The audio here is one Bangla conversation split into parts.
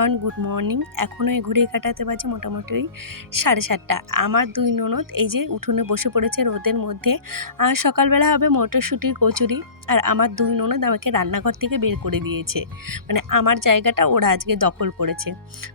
এভরিওয়ান গুড মর্নিং এখনও এই ঘুরে কাটাতে পারছি মোটামুটি ওই সাড়ে সাতটা। আমার দুই ননদ, এই যে উঠোনে বসে পড়েছে রোদের মধ্যে। আর সকালবেলা হবে মটরশুঁটির কচুরি। আর আমার দুই ননদ আমাকে রান্নাঘর থেকে বের করে দিয়েছে। মানে আমার জায়গাটা ওরা আজকে দখল করেছে।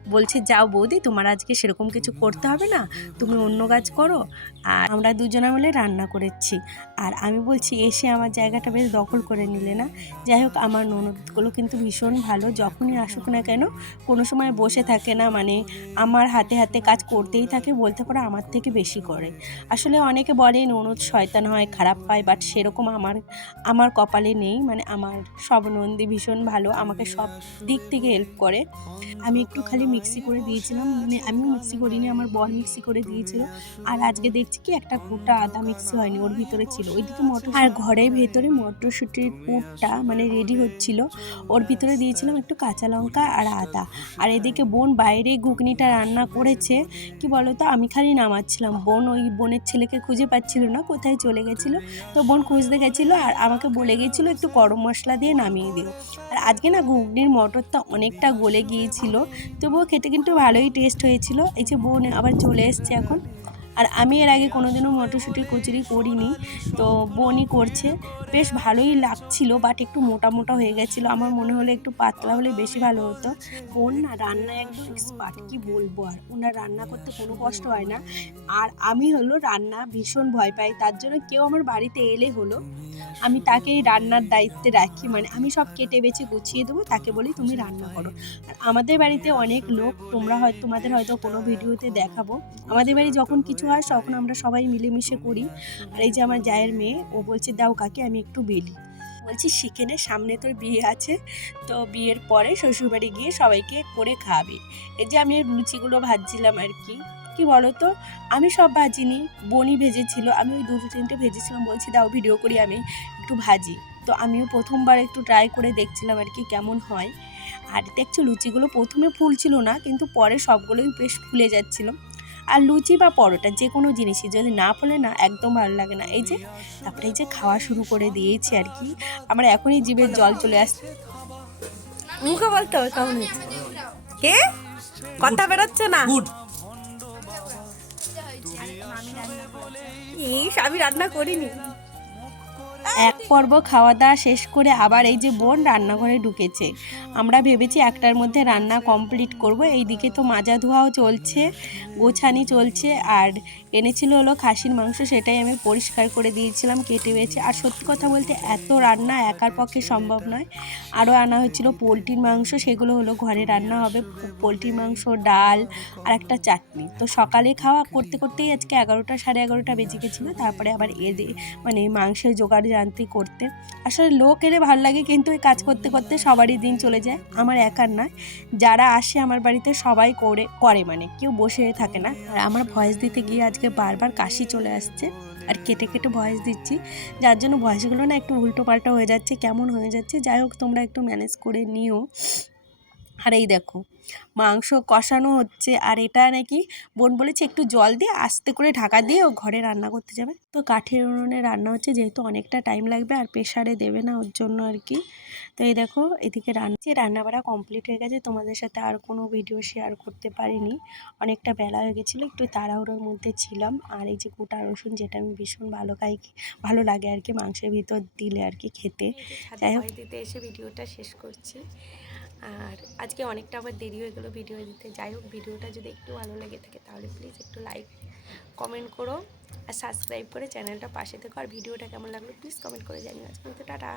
বলছে, যাও বৌদি, তোমার আজকে সেরকম কিছু করতে হবে না। তুমি অন্য কাজ করো। আর আমরা দুজনে মিলে রান্না করেছি। আর আমি বলছি, এসে আমার জায়গাটা বেশ দখল করে নিলে না? যাই হোক, আমার ননদগুলো কিন্তু ভীষণ ভালো। যখনই আসুক না কেন, কোনো সময় বসে থাকে না। মানে আমার হাতে হাতে কাজ করতেই থাকে, বলতে পারো আমার থেকে বেশি করে। আসলে অনেকে বলে, ননদ শয়তান হয়, খারাপ হয়। বাট সেরকম আমার আমার কপালে নেই মানে আমার সব নন্দী ভীষণ ভালো, আমাকে সব দিক থেকে হেল্প করে। আমি একটু খালি মিক্সি করে দিয়েছিলাম মানে আমি মিক্সি করিনি, আমার বর মিক্সি করে দিয়েছিল। আর আজকে দেখছি কি একটা গোটা আদা মিক্সি হয়নি, ওর ভিতরে ছিল। ওইদিকে মটর আর ঘরের ভেতরে মটরশুঁটির পুরটা মানে রেডি হচ্ছিল। ওর ভিতরে দিয়েছিলাম একটু কাঁচা লঙ্কা আর আদা। আর এদিকে বোন বাইরে ঘুগনিটা রান্না করেছে। কি বলতো, আমি খালি নামাচ্ছিলাম। বোন ওই বোনের ছেলেকে খুঁজে পাচ্ছিল না, কোথায় চলে গেছিল। তো বোন খুঁজতে গেছিল আর আমাকে বলে গেছিল একটু গরম মশলা দিয়ে নামিয়ে দিও। আর আজকে না ঘুগনির মটরটা অনেকটা গলে গিয়েছিল, তবুও খেতে কিন্তু ভালোই টেস্ট হয়েছিল। এই যে বোন আবার চলে এসছে এখন। আর আমি এর আগে কোনোদিনও মটরশুঁটির কচুরি করিনি, তো বোনই করছে। বেশ ভালোই লাগছিল বাট একটু মোটা মোটা হয়ে গেছিল। আমার মনে হলো একটু পাতলা হলে বেশি ভালো হতো। বোন না রান্না একদম এক্সপার্ট কি বলব আর? ওনার রান্না করতে কোনো কষ্ট হয় না। আর আমি হলো রান্না ভীষণ ভয় পাই, তার জন্য কেউ আমার বাড়িতে এলে হলো, আমি তাকে এই রান্নার দায়িত্বে রাখি। মানে আমি সব কেটে বেছে গুছিয়ে দেবো, তাকে বলি তুমি রান্না করো। আর আমাদের বাড়িতে অনেক লোক, তোমরা হয়তো, তোমাদের হয়তো কোনো ভিডিওতে দেখাবো। আমাদের বাড়ি যখন কিছু হয় তখন আমরা সবাই মিলেমিশে করি। আর এই যে আমার জায়ের মেয়ে, ও বলছে, দাও কাকে, আমি একটু বেলি। বলছি, শিখে নে, সামনে তোর বিয়ে আছে। তো বিয়ের পরে শ্বশুরবাড়ি গিয়ে সবাইকে করে খাওয়াবি এই যে আমি লুচিগুলো ভাজছিলাম আর কি। কি বলো তো আমি সব ভাজিনি, বনি ভেজেছিল, আমি ওই দুটো তিনটে ভেজেছিলাম, বলছি, দাও, ভিডিও করি, আমি একটু ভাজি। তো আমিও প্রথমবার একটু ট্রাই করে দেখছিলাম আর কি, কেমন হয়। আর দেখছ, লুচিগুলো প্রথমে ফুলছিল না, কিন্তু পরে সবগুলোই বেশ ফুলে যাচ্ছিল। আর লুচি বা পরোটা যে কোনো জিনিসই যদি না ফলে না একদম ভালো লাগে না। এই যে তারপরে এই যে খাওয়া শুরু করে দিয়েছি আর কি আমার এখনই জীবের জল চলে আসছে মুখে বলতে হবে কেমন কে? কথা বেরোচ্ছে না। ইস আমি রান্না করিনি। এক পর্ব খাওয়া দাওয়া শেষ করে আবার এই যে বোন রান্নাঘরে ঢুকেছে। আমরা ভেবেছি একটার মধ্যে রান্না কমপ্লিট করব। এইদিকে তো মাজা ধোয়াও চলছে, গোছানি চলছে, আর এনেছিল হলো খাসির মাংস, সেটাই আমি পরিষ্কার করে দিয়েছিলাম, কেটে বেছে আর সত্যি কথা বলতে এত রান্না একার পক্ষে সম্ভব নয়। আরও আনা হয়েছিল পোলট্রির মাংস, সেগুলো হলো ঘরে রান্না হবে, পোলট্রির মাংস, ডাল আর একটা চাটনি। তো সকালে খাওয়া করতে করতেই আজকে এগারোটা, সাড়ে এগারোটা বেজে গেছিল, তারপরে আবার এদের মানে মাংসের জোগাড় জানতে করতে। আসলে লোক এলে ভালো লাগে, কিন্তু এই কাজ করতে করতে সবারই দিন চলে যায়। আমার একার নয়, যারা আসে আমার বাড়িতে সবাই করে করে মানে কেউ বসে থাকে না। আর আমার ভয়েস দিতে গিয়ে আজকে বারবার কাশি চলে আসছে, আর কেটে কেটে ভয়েস দিচ্ছি। যার জন্য ভয়েসগুলো না একটু উল্টো পাল্টা হয়ে যাচ্ছে, কেমন হয়ে যাচ্ছে, যাই হোক তোমরা একটু ম্যানেজ করে নিও। আর এই দেখো মাংস কষানো হচ্ছে আর এটা নাকি বোন বলেছে একটু জল দিয়ে আস্তে করে ঢাকা দিয়ে ও ঘরে রান্না করতে যাবে। তো কাঠের উনুনে রান্না হচ্ছে যেহেতু অনেকটা টাইম লাগবে আর প্রেশারে দেবে না ওর জন্য আর কি। তো এই দেখো এদিকে রান্না রান্না বাড়া কমপ্লিট হয়ে গেছে তোমাদের সাথে আর কোনো ভিডিও শেয়ার করতে পারিনি। অনেকটা বেলা হয়ে গেছিল একটু তাড়াহুড়োর মধ্যে ছিলাম। আর এই যে গোটা রসুন যেটা আমি ভীষণ ভালো খাই ভালো লাগে আর কি মাংসের ভিতর দিলে আর কি খেতে। যাই হোক। এসে ভিডিওটা শেষ করছি। আর আজকে অনেকটা আবার দেরি হয়ে গেলো ভিডিও দিতে। যাই হোক, ভিডিওটা যদি একটু ভালো লেগে থাকে তাহলে প্লিজ একটু লাইক কমেন্ট করো আর সাবস্ক্রাইব করে চ্যানেলটা পাশে থেকো। আর ভিডিওটা কেমন লাগল প্লিজ কমেন্ট করে জানিও। আজকে তো টাটা।